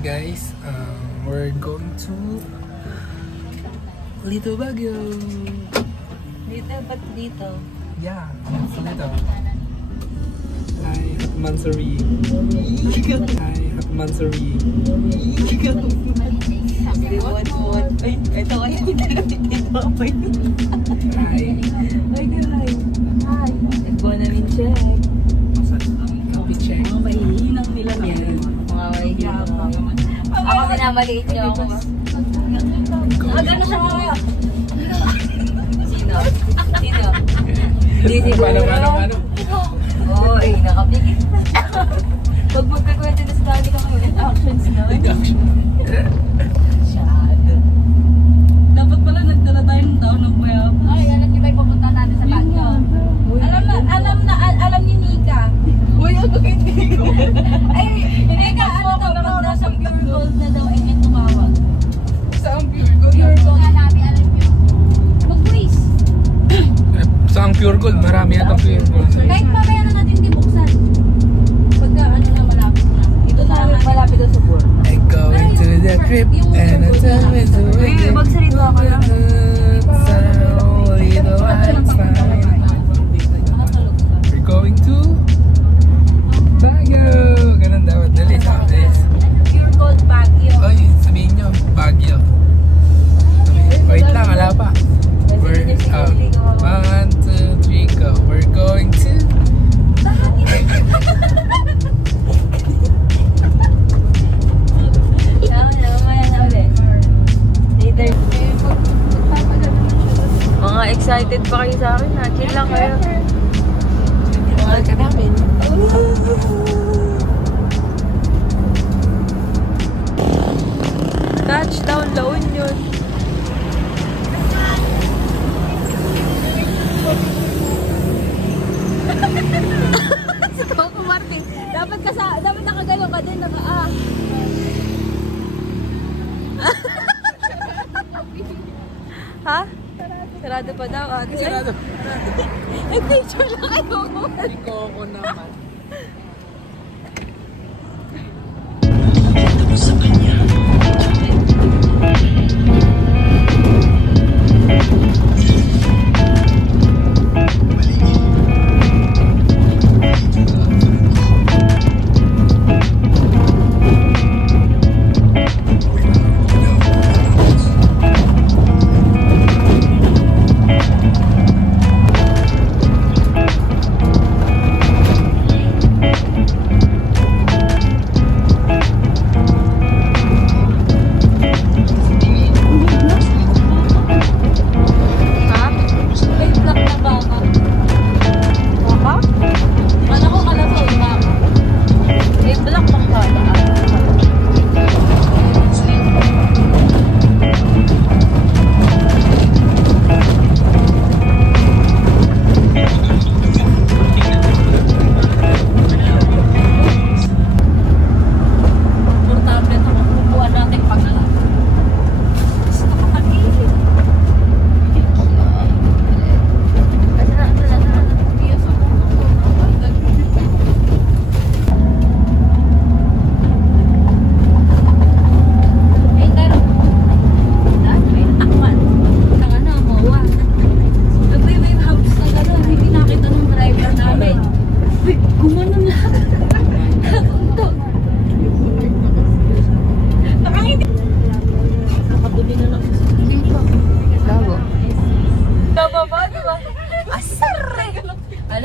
guys, we're going to Little Baguio. Little but little. Yeah, it's little. Hi, Happy Mansuri. Hi, Happy Mansuri. Ay, ito kayo dito nagtitapay. Hi. Ay, guys. Hi. Nag-bonamin check. Happy check. Mga mahihinang nila na. Mga mahihinang. Ako minamaliit niyo ako. Gano'n siya mga. Sino? Sino? Hindi siguro. Paano? Oy, nakapigil. Pag magkakwento na sa ka ngayon, actions na. Masyado. Dapat pala nagdala tayo ng taon ng payap. Ay, alam niyo ba yung papunta natin sa Baguio? Alam ni Nika. Uy, ano hindi ko? Ay, Nika, ano daw pag nasa pure gold na daw ay tumawag? Saan pure gold? Pure gold na namin, alam niyo. Mag-quiz. Saan pure gold? Marami yata pure gold. Kahit mamaya na natin di buksan. Pagka ano na malapit na. Dito na malapit daw sa board. I go into the crib and I tell me to wake up. Magsarito ako lang. We're going to Baguio. Ganun dapat. Dali sa atin. Pure gold Baguio. Oy, sabihin nyo, Baguio. Wait lang, wala pa. We're 1, 2, 3, go. We're going to mga excited pa kayo sa akin ha? Chill lang kayo. Mahal ka namin. Touchdown La Union. Si Coco Martin. Dapat nakagalaw ka din. Ha? Sarado pa daw. Sarado. Nag-picture lang kayo. Si Coco naman.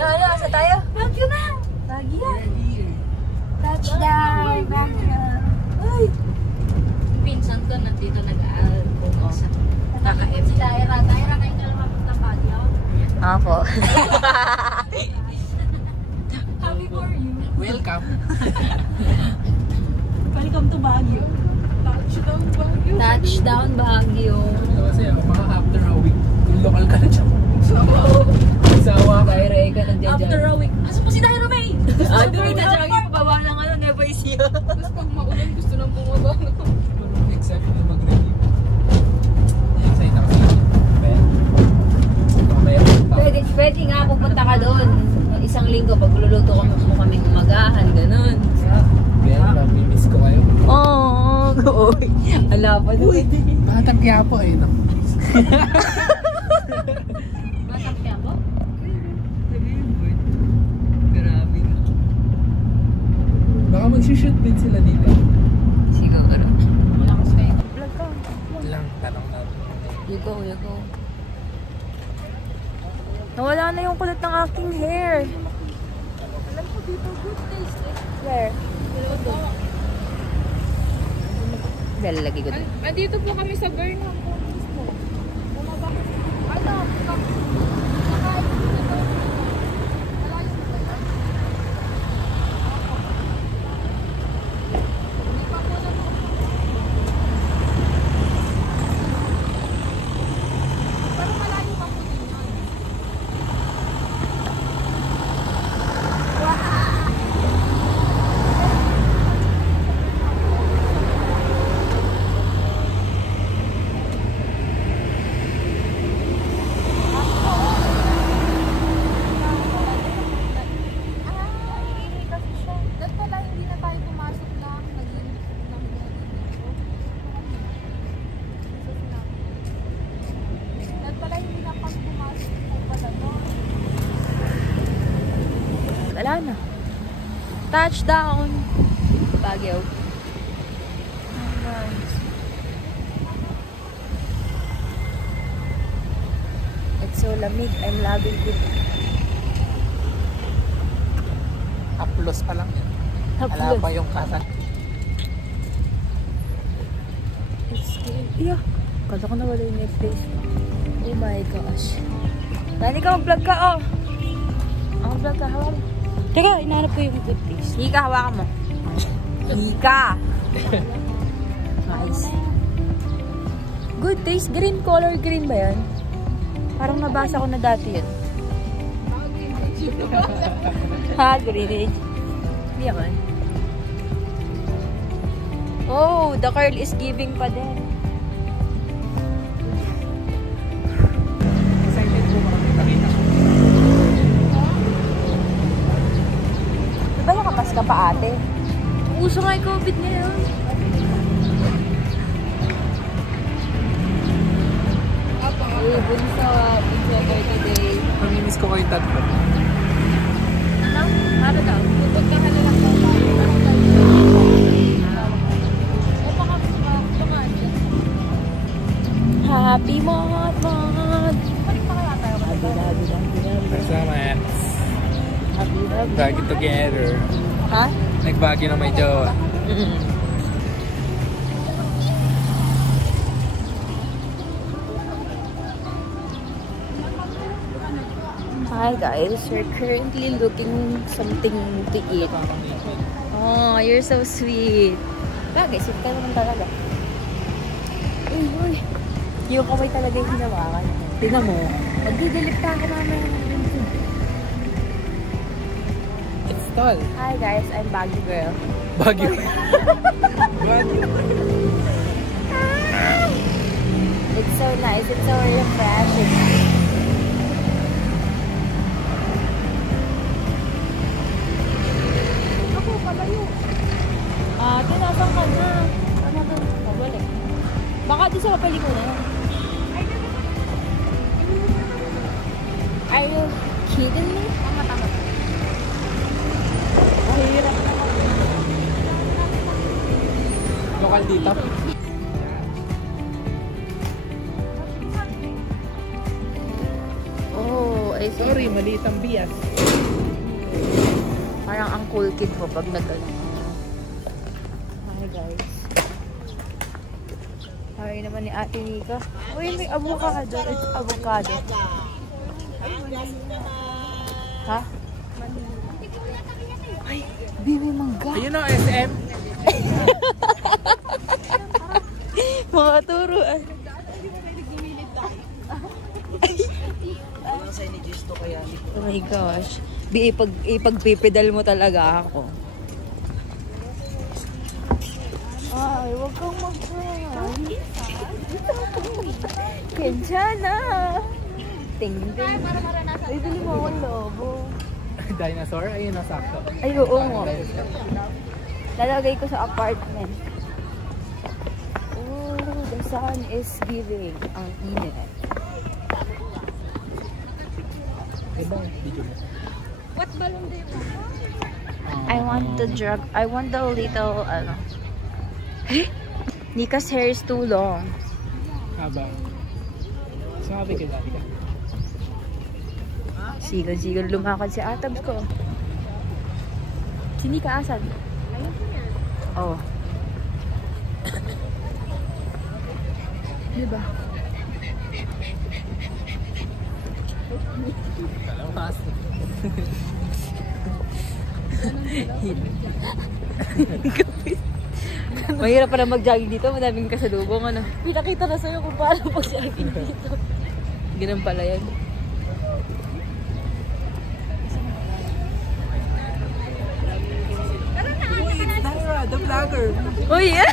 Asa tayo? Baguio na! Baguio! Touchdown! Baguio! Ay! Pinsan ko nandito nag-aaral po. Kaka-M. Tayo kayo ka lang mapunta Baguio? Ako. Happy for you. Welcome. Welcome to Baguio. Touchdown Baguio. Touchdown Baguio. Kasi mga after a week, local ka na dyan. Sawa ka. Kaya ka nandiyan dyan. After a week. Asa po si Dairo May? Doon na dyan. Pababa ng Nueva Ecija. Tapos pag maulan gusto nang bumaba. Except na mag-review. Excited ako sa Pwede nga pupunta ka doon. Isang linggo pag luluto mo kami umagahan, ganun. Kaya, miss ko kayo. Oo. Uy, ala pa naman. Batang Quiapo eh. No? Batang Quiapo? Grabe na. Baka mag-shoot din sila dito. Siguro. Wala ko sa'yo. Vlog ka. Lang, tanong natin. You go. Nawala na yung kulot ng aking hair. Alam ko dito, good taste eh. Where? Lalagay ko dito. Andito po kami sa Burnham po mismo. Bumaba. Ano? Nakain ko na to. Malayo mo ba yan? Hindi pa po na po. Pero malayo pa po din yun. Wala na. Touchdown! Baguio. It's so lamig. I'm loving it. Haplos pa lang yan. Wala pa yung kasa. It's scary. Yeah. Kala ko na wala yung net face. Oh my gosh. Dali ka, mag-vlog ka, oh. Mag-vlog ka, hawa mo. Teka, inahanap ko yung good face. Hika, hawakan mo. Hika! Nice. Good taste. Green color. Green ba yan? Parang nabasa ko na dati yun. Ha, green. Hindi naman. Oh, the curl is giving pa din. Excited po ba kami nakita ko? Diba nakapas ka pa ate? Uso nga yung COVID ngayon. Uy, bunso. Bunso birthday. Mamimiss ko kayo tatlo. Ano? Ano daw? Tupag ka na lang daw tayo. Happy Mod! Balik pa kaya tayo. Kasama yan. Baggy together. Ha? Nagbagyo na may jowa. Hi guys, we're currently looking something to eat. Oh, you're so sweet. Bagay, sweet ka naman talaga. Uy, uy. Yung kamay talaga yung hinawakan. Tingnan mo. Magdidelip pa ako mamaya. It's tall. Hi guys, I'm Baggy Girl. Bagyo. Bagyo. It's so nice. It's so refreshing. Ako, palayo. Tinasang ka na. Ano ka? Mabalik. Baka doon sa kapalikunan. Are you kidding me? Tama. Mahirap. Lokal dito. Oh, I see. Sorry, maliit ang bias. Parang ang cool kid mo pag nag-ano. Hi guys. Hi naman ni Ate Nika. Uy, may avocado. It's avocado. Ha? Ay, may mangga. Ayun o, SM. Mga turuan. Oh my gosh. Ipagpipedal mo talaga ako. Ay, wag kang mag-cry. Kenchana. Ting-ting. Ay, bili mo akong lobo. Dinosaur? Ayun o, sakto. Ay, oo nga. Lalagay ko sa apartment. sun is giving ang init. What balloon do you want? I want the little, Nika's hair is too long. Haba. Sabi ka dati ka. Sigal-sigal lumakad si Atabs ko. Si Nika asan? Oh. Diba? Talawas. Mahirap pala mag-jogging dito. Madaming kasalubong, ano. Pinakita na sa'yo kung paano mag-jogging dito. Ganun pala yan. The vlogger. Oh yeah!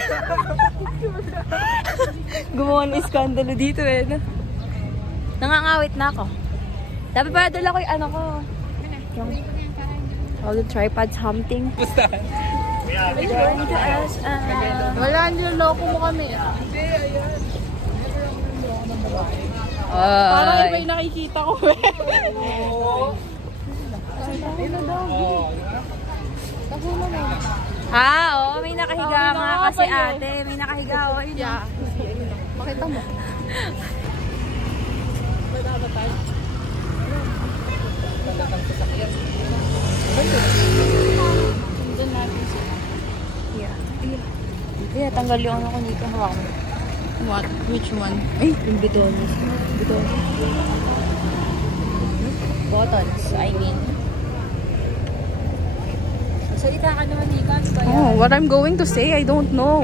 Gumawa ng iskandalo dito eh. No? Nangangawit na ako. Dapat pala dala ko yung ano ko. Yung all the tripods hunting. Basta. Going to us. Wala, niloloko mo kami. Parang iba yung nakikita ko eh. Oo, may nakahiga nga kasi ate. May nakahiga, oh. Yun Yeah. Makita mo. Yeah, tanggal yung ano ko dito. Hawak mo. What? Which one? Ay, yung bitones. Buttons, I mean. Salita ka naman, Nika. Oh, what I'm going to say, I don't know.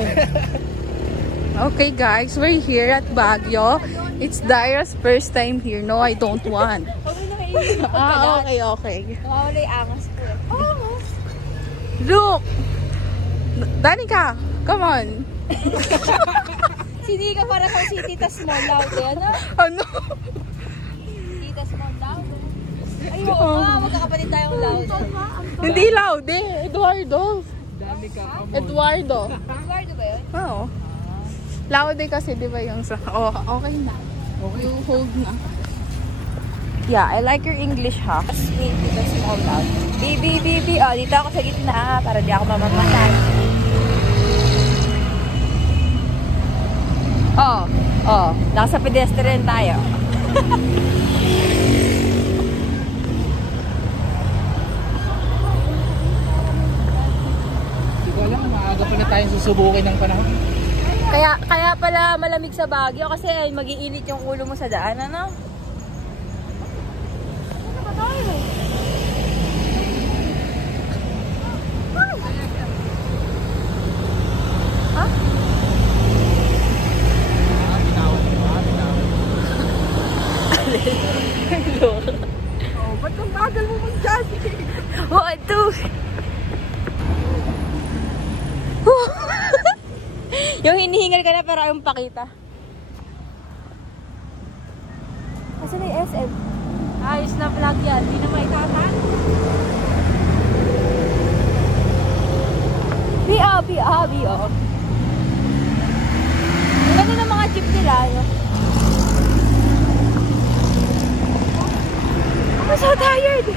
Okay, guys, we're here at Baguio. It's Daira's first time here. No, I don't want. Okay. Nakawala yung angas ko eh. Look! Danica, come on. Si Nika para sa si Tita Small Loud eh, ano? Ano? Tita Small Loud. Ay, oo nga, magkakapatid tayong loud. Hindi loud eh. Eduardo. Eduardo ba yun? Oo. Loud eh kasi di ba yung sa... Oh, okay na. You hold na. Yeah, I like your English, ha? Sweet, Tita Small Loud. Bibi. Oh, dito ako sa gitna para di ako mamamatan. Oh, nasa pedestrian tayo. Hindi ko alam, maaga pa na tayong susubukin ng panahon. Kaya pala malamig sa Baguio kasi mag-iinit yung ulo mo sa daan, ano? Oh, ba't ang bagal mo mag-jogging? One, two. Yung hinihingal ka na pero ayaw pakita. Kasi na yung SM. Ayos na vlog yan. Hindi na maitatan. B.O. Ganun ang mga jeep nila, no? I'm so tired!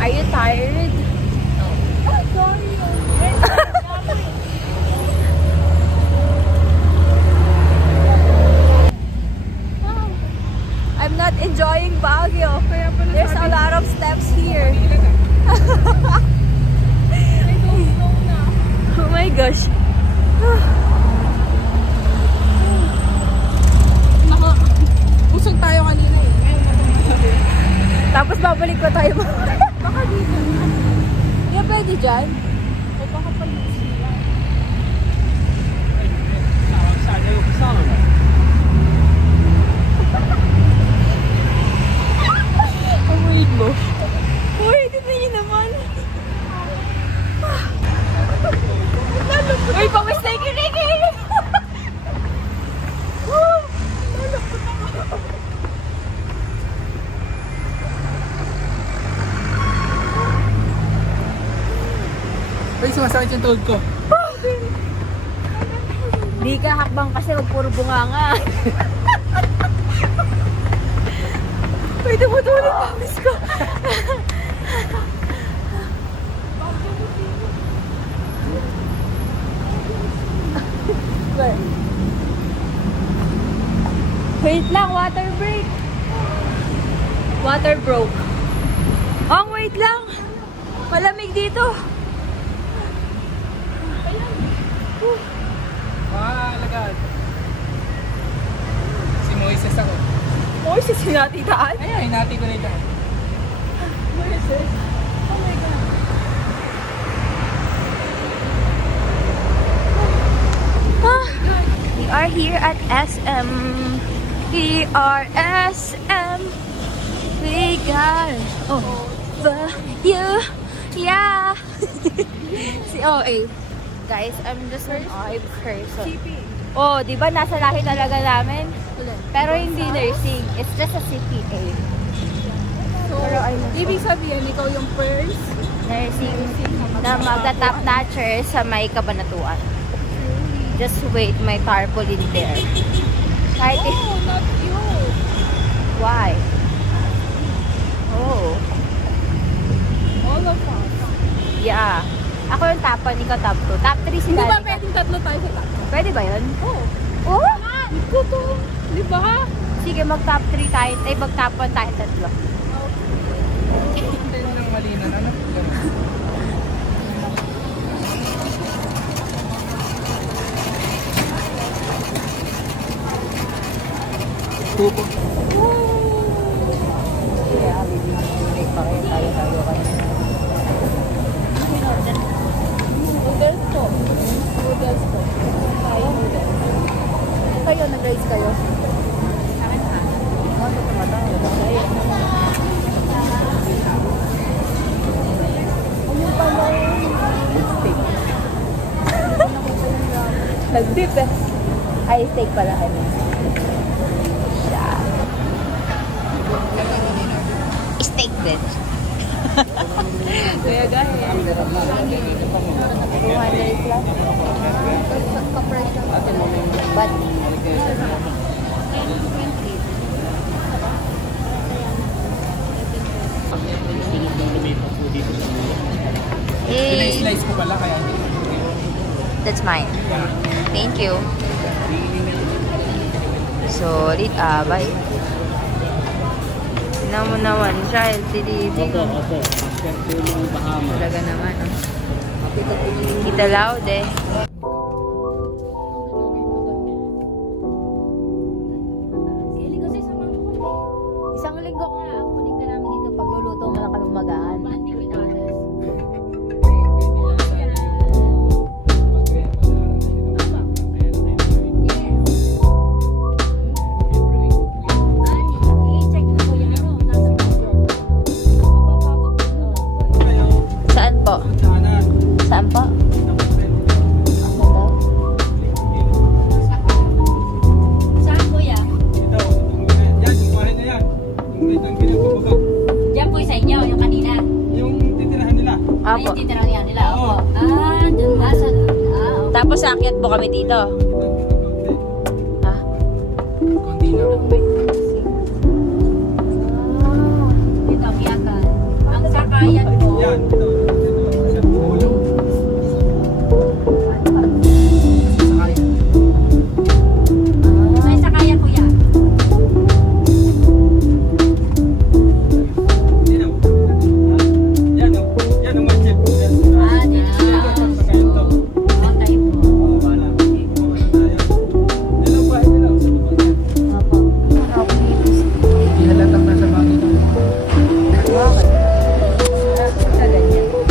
Are you tired? I'm not enjoying Baguio. There's a lot of steps here. I don't know na. masakit yung tuhod ko. Di ka hakbang kasi huwag puro bunganga. Pwede mo ito ulit pawis ko. Wait lang, water break. Water broke. Oh, wait lang. Malamig dito. Lagad. Si Moises ako. Moises, hinati taan? Ay, hinati ko na ito. Moises? Oh my God. We are here at SM. We are SM. We got over you. Yeah. Si OA. Guys, I'm just an OA person. Oh, di ba nasa lahi talaga namin? Pero hindi nursing. It's just a CPA. So, ibig sabihin, ikaw yung first Nursing na magta-top notcher sa may Kabanatuan. Just wait, my tarpaulin there. Kahit not you. Why? Oh. All of us. Yeah. Ako yung top 1, ikaw top 2. Top 3 sila. Hindi ba pwedeng tatlo tayo sa top? Pwede ba yun? Oo. Oh? Ito to. Di ba? Sige, mag-top 3 tayo. Ay, mag-top 1 tayo tatlo. Hindi nang malina. Ano? Pupo. Noodles po. Noodles po. Kayo, nag-rice kayo? Nag-dip eh. Ay, steak pala kami. Steak din. Kaya guys. 200 plus. But, Slice ko pala kaya hindi. That's mine. Thank you. Solid, bye. Tignan mo naman, child. Silibig. Talaga naman, oh. Kita loud, eh. Isang linggo ko na ang puning ka namin dito. Pagluluto mo lang kami magaan. Saan po? Saan po? Saan po ya? Diyan po sa inyo, yung kanina. Yung titirahan nila. Ay, yung titirahan nila. Opo. Dun ba? Tapos aakyat po kami dito. Konti lang. Dito, biyakan. Ang sakayan po. Yan, ito. Ulo. May sakayan po yan. Yan ang mag-chip. Dito na. Sakay ito. Okay po. Wala. Yan ang bahay nila. Sa baba. Opo. Ihalatang nasa bakit. Bakit? Sa ganyan.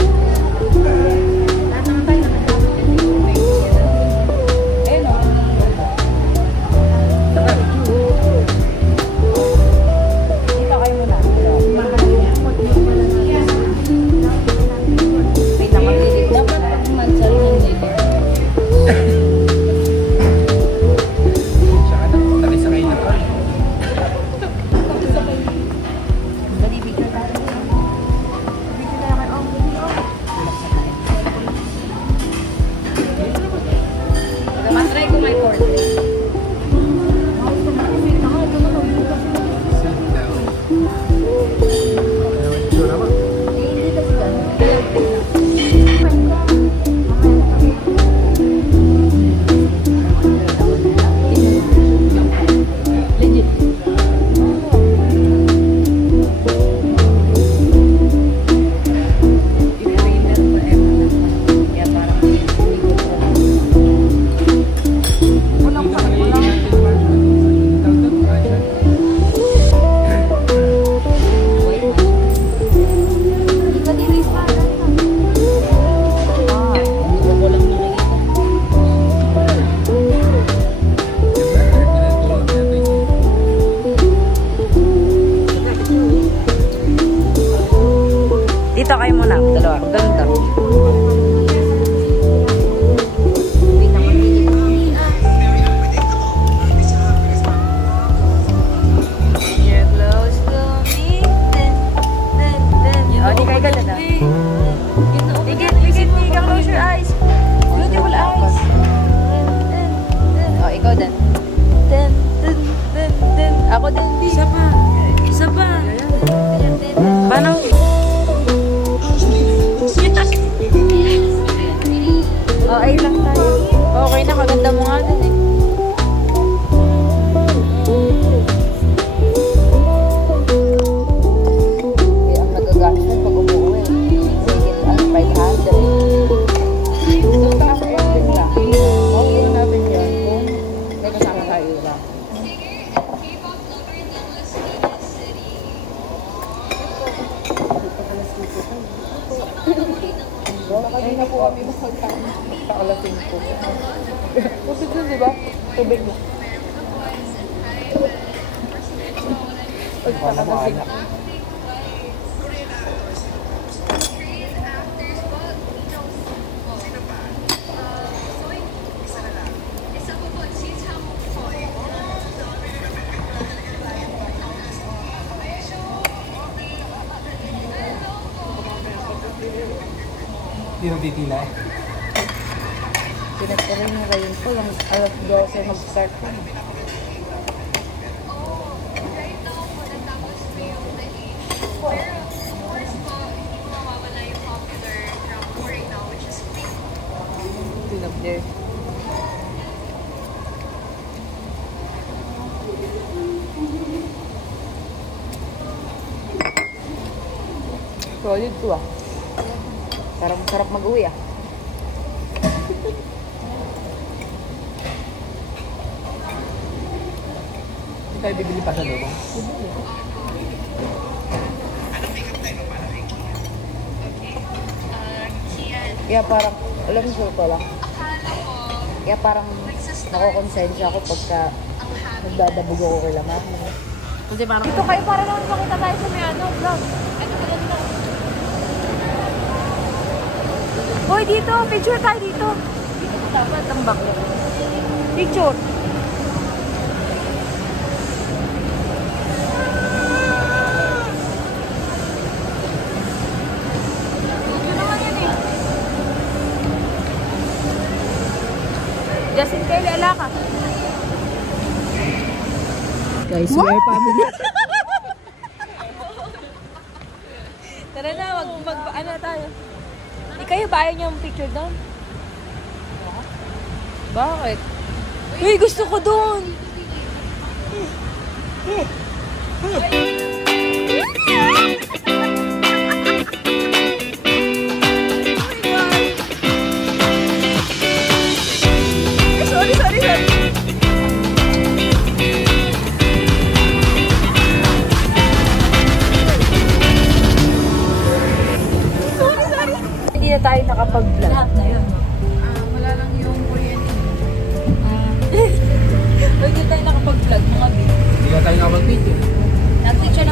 my portrait. Sit down. Ano yung itsura mo? Hindi kasi ganun. Legit. Dito kayo muna, dalawa. Ang ganda. You're close to me. Oh, di kayo ganda na. Higit, close your eyes. Beautiful eyes. Oh, ikaw din. Ako din. Isa pa. Paano? Oh, ay lang tayo. Okay na, maganda mo nga dun eh. Kaya ang nagagastos pag umuwi. Sige, ang 500. Ito ka ang ending ka. Okay natin yan kung may kasama tayo ba. Ay na po kami magkakalating po. Pusod yun, di ba? Tubig mo. Pagkakalating. Hindi nagtitila eh. Pinagtira yung rain po, yung alas 12 mag-start po. Pinag-there. Solid to ah. Sarap mag-uwi ah. Hindi tayo bibili pa sa loob. Kaya parang, alam mo sure ko lang. Kaya parang nakokonsensya ako pagka nagdadabog ako kay Lamar. Kasi parang, ito kayo para naman makita tayo sa may vlog. Hoy, dito! Picture tayo dito! Dito ko dapat ang background. Picture! Justin Kay, lala ka. Guys, we are family. Tara na, ano tayo. Kayo ba ayaw niyo ang picture doon? Bakit? Uy, gusto ko doon! Hindi na tayo nakapag-vlog. Lahat na yun. Wala lang yung kuryente. Hindi tayo nakapag-vlog mga bit. Hindi na tayo nakapag-video. Nag-teacher